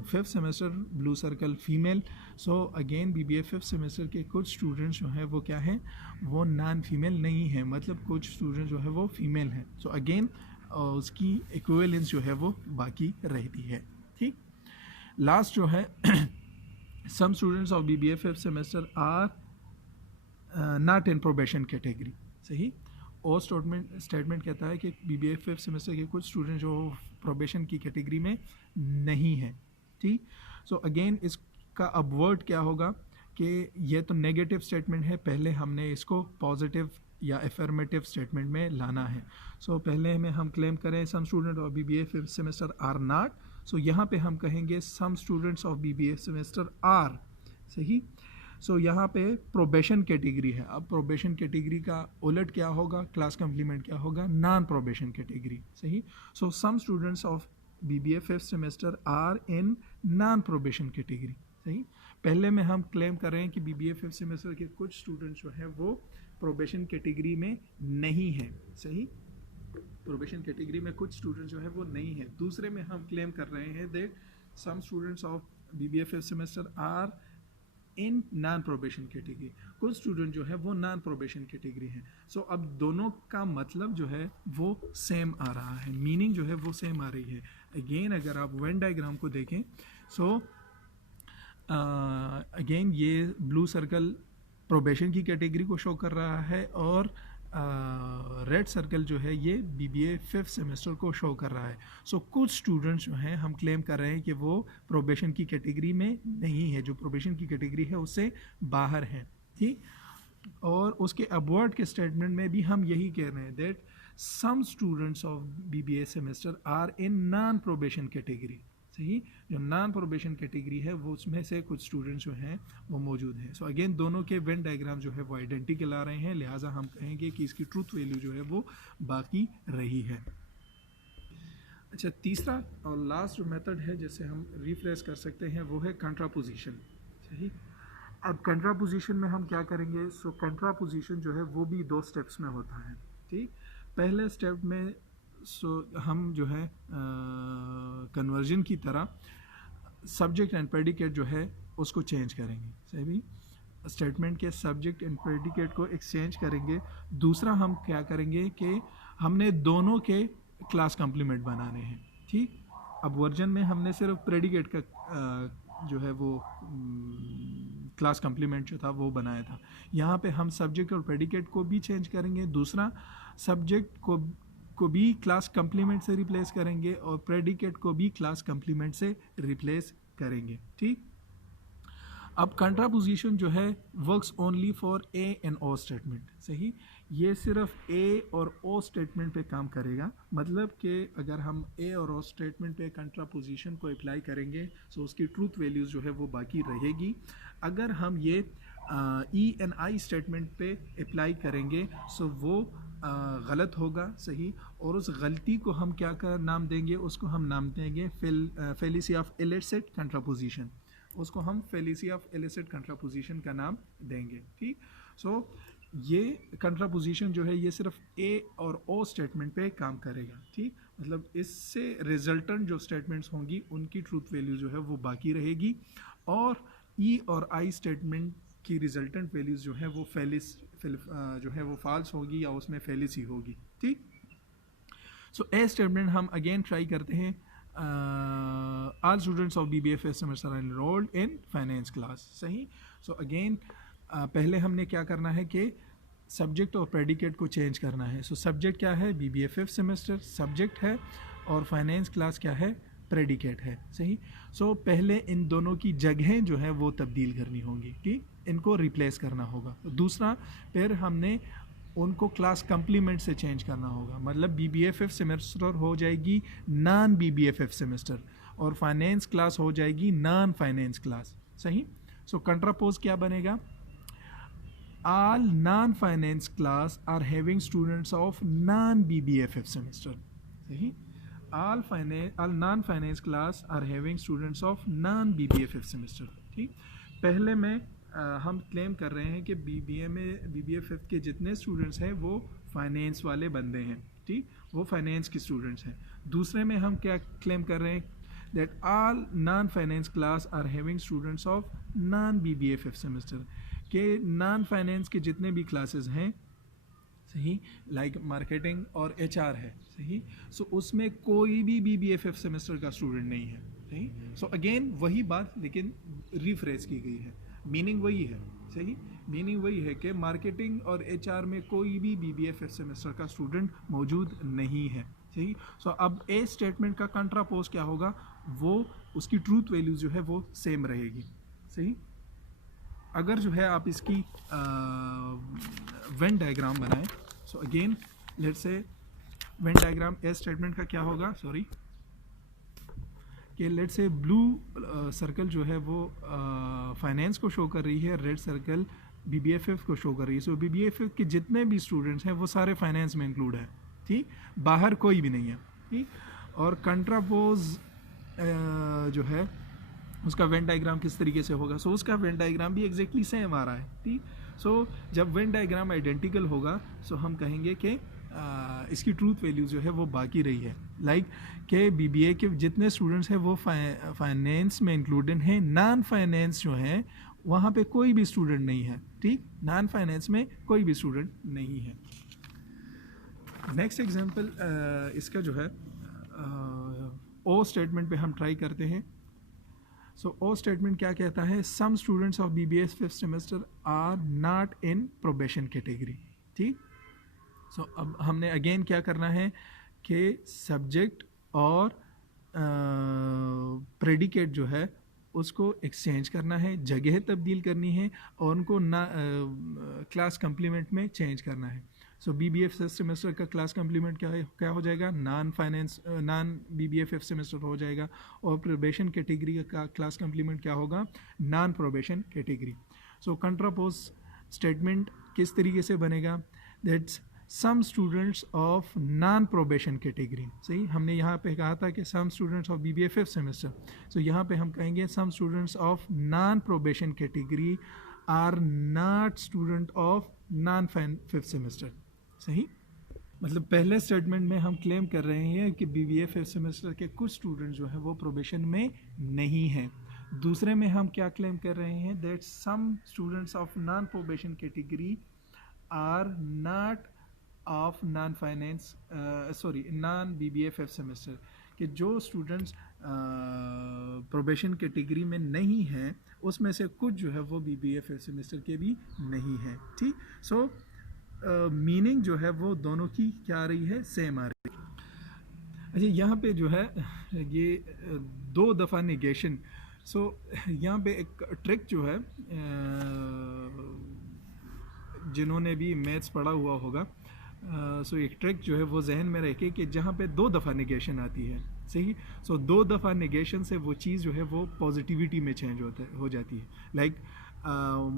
5th semester, blue circle female. So again BBA 5th semester के कुछ स्टूडेंट्स जो हैं वो क्या हैं? वो नॉन फीमेल नहीं हैं, मतलब कुछ स्टूडेंट जो है वो फीमेल हैं। सो अगेन उसकी इक्विवेलेंस जो है वो बाकी रहती है, ठीक। लास्ट जो है some students of BBA 5th semester are not in probation category, सही। और स्टेटमेंट कहता है कि BBA 5th सेमेस्टर के कुछ स्टूडेंट जो प्रोबेशन की कैटेगरी में नहीं है, ठीक। सो अगेन इसका अपवर्ड क्या होगा कि ये तो नेगेटिव स्टेटमेंट है, पहले हमने इसको पॉजिटिव या एफर्मेटिव स्टेटमेंट में लाना है। सो पहले में हम क्लेम करें some student of BBA 5th semester are not. So यहाँ पे हम कहेंगे some students of BBA semester are, सही। सो यहाँ पे प्रोबेशन कैटेगरी है। अब प्रोबेशन कैटेगरी का उलट क्या होगा, क्लास कम्प्लीमेंट क्या होगा, नॉन प्रोबेशन कैटेगरी। सही। So some students of BBA fifth semester are in non probation category. सही। पहले में हम क्लेम कर रहे हैं कि BBA फिफ्थ सेमेस्टर के कुछ स्टूडेंट्स जो हैं वो प्रोबेशन कैटेगरी में नहीं है। सही। प्रोबेशन कैटेगरी में कुछ स्टूडेंट्स जो है वो नहीं है। दूसरे में हम क्लेम कर रहे हैं that some students of BBA fifth semester are in non probation category. कुछ स्टूडेंट जो है वो नॉन प्रोबेशन कैटेगरी हैं। सो अब दोनों का मतलब जो है वो सेम आ रहा है, मीनिंग जो है वो सेम आ रही है। अगेन अगर आप वेन डायग्राम को देखें, सो अगेन ये ब्लू सर्कल प्रोबेशन की कैटेगरी को शो कर रहा है और रेड सर्कल जो है ये BBA फिफ्थ सेमेस्टर को शो कर रहा है। सो कुछ स्टूडेंट्स जो हैं हम क्लेम कर रहे हैं कि वो प्रोबेशन की कैटेगरी में नहीं है, जो प्रोबेशन की कैटेगरी है उससे बाहर हैं। ठीक। और उसके अबवर्ड के स्टेटमेंट में भी हम यही कह रहे हैं that some students of BBA semester are in non probation category. सही। जो नॉन प्रोबेशन कैटेगरी है वो उसमें से कुछ स्टूडेंट्स जो हैं वो मौजूद हैं। सो अगेन दोनों के वेन डायग्राम जो है वो आइडेंटिकल आ रहे हैं, लिहाजा हम कहेंगे कि इसकी ट्रूथ वैल्यू जो है वो बाकी रही है। अच्छा, तीसरा और लास्ट जो मेथड है जिसे हम रिफ्रेश कर सकते हैं वो है कंट्रापोजिशन। सही। अब कंट्रापोजिशन में हम क्या करेंगे, सो कंट्रापोजिशन जो है वो भी 2 स्टेप्स में होता है। ठीक। पहले स्टेप में हम जो है कन्वर्जन की तरह सब्जेक्ट एंड प्रेडिकेट जो है उसको चेंज करेंगे। सही। स्टेटमेंट के सब्जेक्ट एंड प्रेडिकेट को एक्सचेंज करेंगे। दूसरा हम क्या करेंगे कि हमने दोनों के क्लास कम्प्लीमेंट बनाने हैं। ठीक। अब वर्जन में हमने सिर्फ प्रेडिकेट का जो है वो क्लास कम्प्लीमेंट जो था वो बनाया था। यहाँ पे हम सब्जेक्ट और प्रेडिकेट को भी चेंज करेंगे। दूसरा, सब्जेक्ट को भी क्लास कम्प्लीमेंट से रिप्लेस करेंगे और प्रेडिकेट को भी क्लास कम्प्लीमेंट से रिप्लेस करेंगे। ठीक। अब कंट्रापोजिशन जो है works only for A and O statement. सही। ये सिर्फ ए और ओ स्टेटमेंट पे काम करेगा, मतलब कि अगर हम ए और ओ स्टेटमेंट पे कंट्रापोजिशन को अप्लाई करेंगे तो उसकी ट्रूथ वैल्यूज़ जो है वो बाकी रहेगी। अगर हम ये ई एंड आई स्टेटमेंट पे अप्लाई करेंगे सो वो गलत होगा। सही। और उस गलती को हम क्या का नाम देंगे, उसको हम नाम देंगे फेलिसी ऑफ इलिसिट कंट्रापोजिशन। उसको हम फेलिसी ऑफ इलिसिट कंट्रापोजिशन का नाम देंगे। ठीक। सो ये कंट्रापोजिशन जो है ये सिर्फ ए और ओ स्टेटमेंट पे काम करेगा। ठीक। मतलब इससे रिजल्टेंट जो स्टेटमेंट्स होंगी उनकी ट्रूथ वैल्यू जो है वो बाकी रहेगी और ई और आई स्टेटमेंट की रिजल्टेंट वैल्यूज जो है वो जो है वो फॉल्स होगी या उसमें फेलिस ही होगी। ठीक। सो ए स्टेटमेंट हम अगेन ट्राई करते हैं। all students of BBA first semester are enrolled in finance class। सही। सो अगेन पहले हमने क्या करना है कि सब्जेक्ट और प्रेडिकेट को चेंज करना है। सो सब्जेक्ट क्या है, BBA फिफ्थ सेमेस्टर सब्जेक्ट है और फाइनेंस क्लास क्या है, प्रेडिकेट है। सही। सो पहले इन दोनों की जगहें जो है वो तब्दील करनी होंगी। ठीक। इनको रिप्लेस करना होगा। दूसरा, फिर हमने उनको क्लास कम्प्लीमेंट से चेंज करना होगा, मतलब BBA फिफ्थ सेमेस्टर हो जाएगी नॉन BBA फिफ्थ सेमेस्टर और फाइनेंस क्लास हो जाएगी नॉन फाइनेंस क्लास। सही। सो कंट्रापोज क्या बनेगा, all non-finance class are having students of non-BBA fifth semester। सही। all non-finance class are having students of non-BBA fifth semester। ठीक। पहले में हम क्लेम कर रहे हैं कि BBA फिफ्थ के जितने स्टूडेंट्स हैं वो फाइनेंस वाले बंदे हैं। ठीक। वो फाइनेंस के स्टूडेंट्स हैं। दूसरे में हम क्या क्लेम कर रहे हैं, that all non finance class are having students of non BBA fifth semester के नॉन फाइनेंस के जितने भी क्लासेस हैं। सही। लाइक मार्केटिंग और HR है। सही। सो उसमें कोई भी BBA फिफ्थ सेमेस्टर का स्टूडेंट नहीं है। सही। सो अगेन वही बात लेकिन रिफ्रेश की गई है, मीनिंग वही है। सही। मीनिंग वही है कि मार्केटिंग और HR में कोई भी BBA फिफ्थ सेमेस्टर का स्टूडेंट मौजूद नहीं है। सही। सो अब ए स्टेटमेंट का कंट्रापोज क्या होगा, वो उसकी ट्रूथ वैल्यू जो है वो सेम रहेगी। सही। अगर जो है आप इसकी वेन डायग्राम बनाएं, so again let's say Venn diagram A statement का क्या होगा, सॉरी कि लेट से ब्लू सर्कल जो है वो फाइनेंस को शो कर रही है, रेड सर्कल BBFF को शो कर रही है। सो BBFF के जितने भी स्टूडेंट्स हैं वो सारे फाइनेंस में इंक्लूड है, ठीक, बाहर कोई भी नहीं है, ठीक। और कंट्रापोज जो है उसका वेन डायग्राम किस तरीके से होगा, सो उसका वेन डायग्राम भी एग्जैक्टली सेम आ रहा है, ठीक। सो जब वेन डायग्राम आइडेंटिकल होगा सो हम कहेंगे कि इसकी ट्रूथ वैल्यू जो है वो बाकी रही है। लाइक के BBA के जितने स्टूडेंट्स हैं वो फाइनेंस में इंक्लूडेड हैं, नॉन फाइनेंस जो है वहाँ पे कोई भी स्टूडेंट नहीं है, ठीक, नॉन फाइनेंस में कोई भी स्टूडेंट नहीं है। नेक्स्ट एग्जांपल इसका जो है ओ स्टेटमेंट पे हम ट्राई करते हैं। सो ओ स्टेटमेंट क्या कहता है, some students of BBA fifth semester are not in probation category, ठीक। सो अब हमने अगेन क्या करना है कि सब्जेक्ट और प्रेडिकेट जो है उसको एक्सचेंज करना है, जगह तब्दील करनी है और उनको क्लास कम्प्लीमेंट में चेंज करना है। सो BBA फिफ्थ सेमेस्टर का क्लास कम्प्लीमेंट क्या हो जाएगा, नॉन BBA फिफ्थ सेमेस्टर हो जाएगा, और प्रोबेशन कैटेगरी का क्लास कम्प्लीमेंट क्या होगा, non probation category. So contrapose statement किस तरीके से बनेगा, that's some students of non probation category, सही। हमने यहाँ पे कहा था कि some students of BBA fifth semester, so यहाँ पे हम कहेंगे some students of non probation category are not student of non fifth semester, सही। मतलब पहले स्टेटमेंट में हम क्लेम कर रहे हैं कि BBA फिफ्थ सेमेस्टर के कुछ स्टूडेंट्स जो है वो प्रोबेशन में नहीं हैं। दूसरे में हम क्या क्लेम कर रहे हैं, that some students of non probation category are not of non BBA fifth semester, कि जो स्टूडेंट्स प्रोबेशन कैटेगरी में नहीं हैं उसमें से कुछ जो है वो BBA फिफ्थ सेमेस्टर के भी नहीं हैं, ठीक। सो मीनिंग जो है वो दोनों की क्या आ रही है, सेम आ रही है। अच्छा, यहाँ पे जो है ये दो दफ़ा निगेशन, सो यहाँ पे एक ट्रिक जो है जिन्होंने भी मैथ्स पढ़ा हुआ होगा, सो एक ट्रिक जो है वो जहन में रखे कि जहाँ पे दो दफ़ा निगेशन आती है, सही। सो दो दफ़ा निगेशन से वो चीज़ जो है वो पॉजिटिविटी में चेंज हो जाती है। लाइक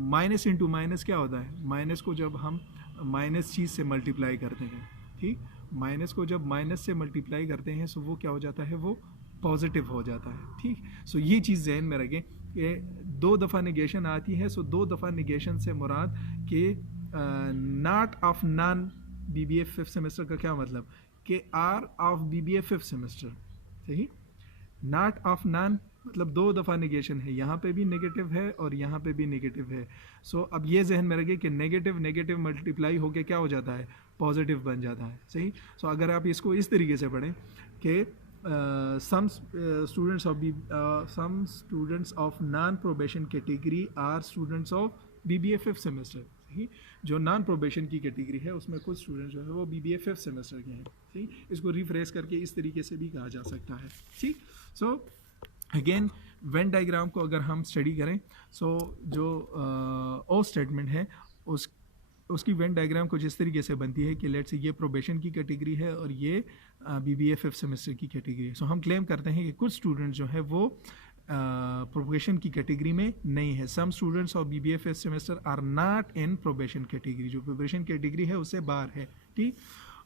माइनस इंटू माइनस क्या होता है, माइनस को जब हम माइनस चीज़ से मल्टीप्लाई करते हैं, ठीक, माइनस को जब माइनस से मल्टीप्लाई करते हैं सो वो क्या हो जाता है, वो पॉजिटिव हो जाता है, ठीक। सो ये चीज़ जहन में रखें कि दो दफ़ा निगेशन आती है, सो दो दफ़ा निगेशन से मुराद कि not of non BBA fifth semester का क्या मतलब कि are of BBA fifth semester, सही। नॉट ऑफ नॉन मतलब दो दफ़ा निगेशन है, यहाँ पे भी नेगेटिव है और यहाँ पे भी नेगेटिव है। सो अब ये जहन में रखे कि नेगेटिव नेगेटिव मल्टीप्लाई होके क्या हो जाता है, पॉजिटिव बन जाता है, सही। सो अगर आप इसको इस तरीके से पढ़ें कि some students of non probation category are students of BBA fifth semester, सही। जो नॉन प्रोबेशन की कैटेगरी है उसमें कुछ स्टूडेंट जो है वो BBA फिफ्थ सेमेस्टर के हैं, ठीक। इसको रिफ्रेश करके इस तरीके से भी कहा जा सकता है, ठीक। सो अगेन वेन डायग्राम को अगर हम स्टडी करें, सो जो ओ स्टेटमेंट है उसकी वेन डायग्राम कुछ इस तरीके से बनती है कि लेट्स से ये प्रोबेशन की कैटेगरी है और ये BBA फिफ्थ सेमेस्टर की कैटेगरी है। सो हम क्लेम करते हैं कि कुछ स्टूडेंट जो है वो प्रोबेशन की कैटेगरी में नहीं है। Some students of BBA fifth semester are not in probation category, जो प्रोबेशन कैटेगरी है उससे बाहर है, ठीक।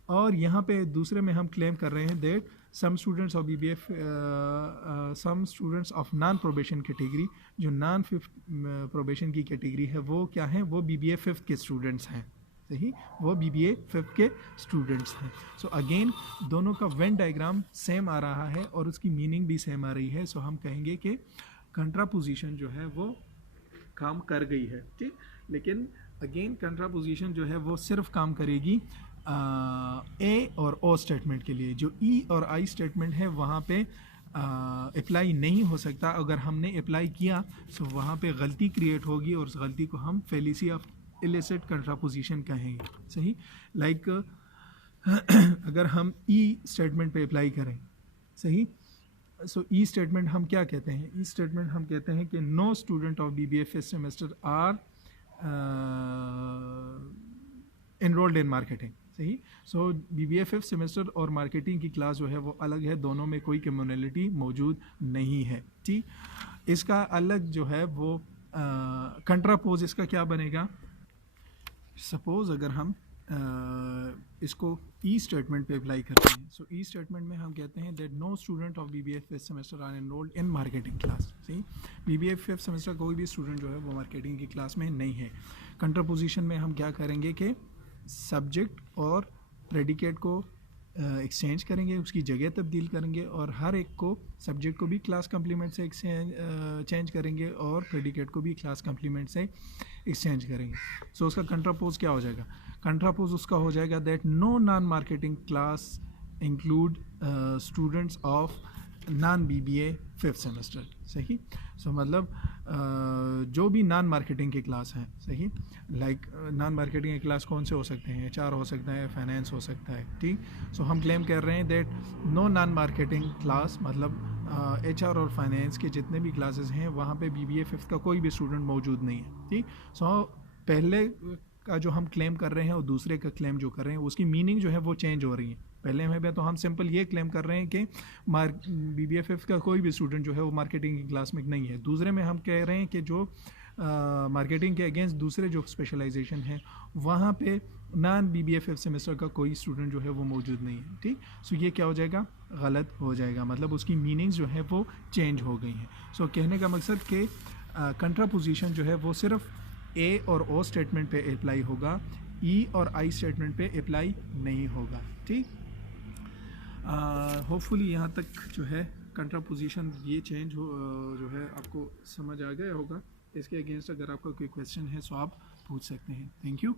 और यहाँ पे दूसरे में हम क्लेम कर रहे हैं that some students of some students of non probation category, जो नॉन फिफ्थ प्रोबेशन की कैटेगरी है वो क्या है, वो BBA फिफ्थ के स्टूडेंट्स हैं, सही, वो BBA फिफ्थ के स्टूडेंट्स हैं। सो अगेन दोनों का वेन डायग्राम सेम आ रहा है और उसकी मीनिंग भी सेम आ रही है। सो हम कहेंगे कि कंट्रापोजिशन जो है वो काम कर गई है, ठीक। लेकिन अगेन कंट्रापोजिशन जो है वो सिर्फ काम करेगी ए और ओ स्टेटमेंट के लिए। जो ई और आई स्टेटमेंट है वहाँ पे अप्लाई नहीं हो सकता। अगर हमने अप्लाई किया तो वहाँ पे गलती क्रिएट होगी और उस गलती को हम फेलिसी ऑफ इलिसिट कंट्रापोजिशन कहेंगे, सही। लाइक अगर हम ई स्टेटमेंट पे अप्लाई करें, सही। सो ई स्टेटमेंट हम क्या कहते हैं, ई स्टेटमेंट हम कहते हैं कि no student of BBA fifth semester are enrolled in marketing, सही। सो BBA 5th सेमेस्टर और मार्केटिंग की क्लास जो है वो अलग है, दोनों में कोई कम्युनलिटी मौजूद नहीं है, ठीक। इसका अलग जो है वो कंट्रापोज इसका क्या बनेगा, सपोज अगर हम इसको ई स्टेटमेंट पे अप्लाई करते हैं। सो ई स्टेटमेंट में हम कहते हैं that no student of BBA 5th semester are enrolled in marketing class. सही, BBA 5th सेमेस्टर कोई भी स्टूडेंट जो है वो मार्केटिंग की क्लास में नहीं है। कंट्रापोजिशन में हम क्या करेंगे कि सब्जेक्ट और प्रेडिकेट को एक्सचेंज करेंगे, उसकी जगह तब्दील करेंगे, और हर एक को सब्जेक्ट को भी क्लास कम्प्लीमेंट से चेंज करेंगे और प्रेडिकेट को भी क्लास कम्प्लीमेंट से एक्सचेंज करेंगे। सो उसका कंट्रापोज क्या हो जाएगा, कंट्रापोज उसका हो जाएगा that no non marketing class include students of non BBA 5th semester. सही। सो मतलब जो भी नॉन मार्केटिंग की क्लास हैं, सही, लाइक नॉन मार्केटिंग की क्लास कौन से हो सकते हैं, HR हो सकता है, फाइनेंस हो सकता है, ठीक। सो हम क्लेम कर रहे हैं that no non marketing class, मतलब HR और फाइनेंस के जितने भी क्लासेस हैं वहाँ पे BBA 5th का कोई भी स्टूडेंट मौजूद नहीं है, ठीक। सो पहले का जो हम क्लेम कर रहे हैं और दूसरे का क्लेम जो कर रहे हैं उसकी मीनिंग जो है वो चेंज हो रही है। पहले में तो हम सिंपल ये क्लेम कर रहे हैं कि BBA 5th का कोई भी स्टूडेंट जो है वो मार्केटिंग की क्लास में नहीं है। दूसरे में हम कह रहे हैं कि जो मार्केटिंग के अगेंस्ट दूसरे जो स्पेशलाइजेशन है वहाँ पे नॉन BBA 5th सेमेस्टर का कोई स्टूडेंट जो है वो मौजूद नहीं है, ठीक। सो ये क्या हो जाएगा, गलत हो जाएगा, मतलब उसकी मीनिंग्स जो है वो चेंज हो गई हैं। सो कहने का मकसद कि कंट्रापोजिशन जो है वो सिर्फ A और O स्टेटमेंट पे अप्लाई होगा, E और I स्टेटमेंट पे अप्लाई नहीं होगा, ठीक। होपफुली यहाँ तक जो है कंट्रापोजिशन ये चेंज हो जो है आपको समझ आ गया होगा। इसके अगेंस्ट अगर आपका कोई क्वेश्चन है तो आप पूछ सकते हैं। Thank you.